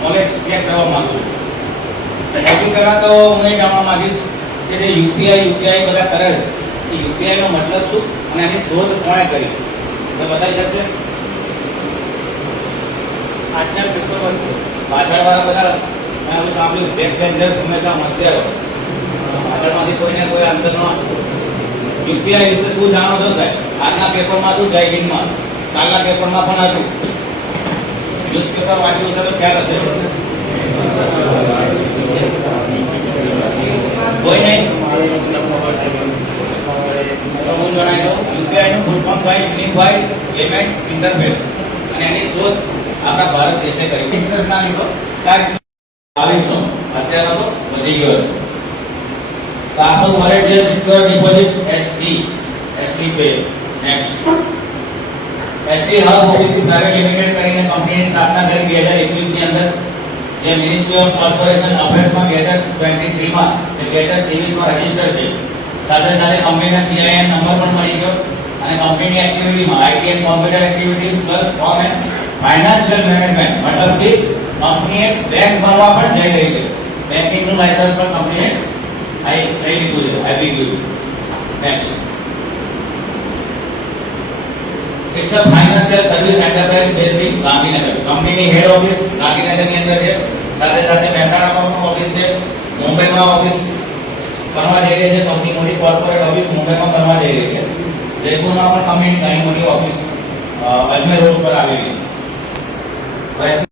Knowledge check કરવા માંગુ છું. સૌથી પહેલાં તો હું એ જાણવા માંગીશ કે જે યુપીઆઈ બધા કરે છે એ યુપીઆઈનો મતલબ શું અને એની શોધ કોણે કરી તો બતાવી શકશે? આજના પેપર પાછળવાળા બધા મેં એવું સાંભળ્યું બેક બેન્ચર્સ હંમેશા હોશિયાર હોય, પાછળમાંથી કોઈને કોઈ આન્સર ન આપતો. યુપીઆઈ વિશે શું જાણો છો સાહેબ? આજના પેપરમાં હતું, જય હિન્દમાં, કાલના પેપરમાં પણ હતું. ન્યૂઝપેપર વાંચ્યું હશે તો ખ્યાલ હશે. કોઈ નહીં તો હું જણાવી દઉં. યુપીઆઈનું ફૂલ ફોર્મ થાય યુનિફાઈડ પેમેન્ટ ઇન્ટરફેસ અને એની શોધ આપણા ભારત દેશે કરી. ઇન્ટરેસ્ટ ના લીધો 22નો અત્યારે તો વધી ગયો. તો આપણું વોલેટ છે secure deposit SD pay. Next SD hub office private limited કરીને કંપનીની સ્થાપના કરી 2021 ની અંદર, જે મિનિસ્ટ્રી ઓફ કોર્પોરેશન અફેર્સમાં 2023 માં 2023 માં રજીસ્ટર થઈ. સાથે સાથે કંપનીના સીઆઈએન નંબર પણ મળી ગયો અને કંપનીની એક્ટિવિટીમાં IT and computer activities plus form and financial management મતલબથી કંપનીએ બેંક ભરવા પણ જઈ રહી છે. બેંકિંગનું લાયસન્સ પણ કંપનીએ લઈ લીધું છે, આપી ગયું. Next it's a financial service enterprise base in Gandhinagar. કંપનીની હેડ ઓફિસ ગાંધીનગરની અંદર છે. સાથે સાથે મહેસાણામાં પણ ઓફિસ છે, મુંબઈમાં ઓફિસ બનવા જઈ રહી છે. સૌથી મોટી કોર્પોરેટ ઓફિસ મુંબઈમાં બનવા જઈ રહી છે. જયપુરમાં પણ કંપનીની ઘણી મોટી ઓફિસ અજમેર રોડ પર આવેલી છે.